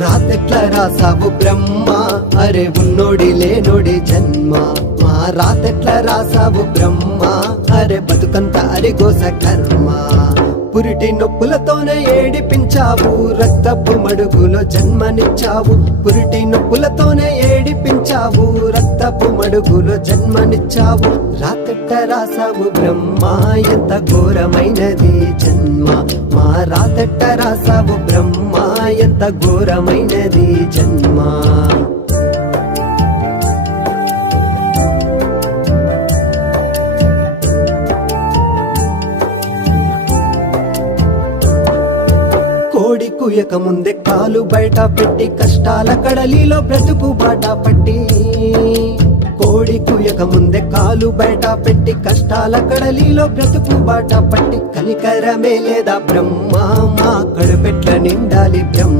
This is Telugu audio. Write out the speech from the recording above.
రాతెట్లా రాసావు బ్రహ్మ అరే ఉన్నోడి లేనోడి జన్మ మా రాతెట్లా రాసావు బ్రహ్మ అరే బతుకంత అరిగోస కర్మ పురిటి నొప్పులతోనే ఏడిపించావు రక్తపు మడుగులో జన్మనిచ్చావు పురిటి నొప్పులతోనే ఏడిపించావు రక్తపు మడుగులో జన్మనిచ్చావు రాతెట్ట రాసావు బ్రహ్మ ఎంత ఘోరమైనది జన్మ మా రాతెట్ట రాసావు బ్రహ్మ ఎంత ఘోరమైనది జన్మ కోడి కుయక ముందే కాలు బయట పెట్టి కష్టాల కడలిలో బ్రతుకు బాట పట్టి కోడి కుయక ముందే కాలు బయట పెట్టి కష్టాల కడలిలో బ్రతుకు బాట పట్టి కనికరమే లేదా బ్రహ్మ మా కడుపెట్ల నిండాలి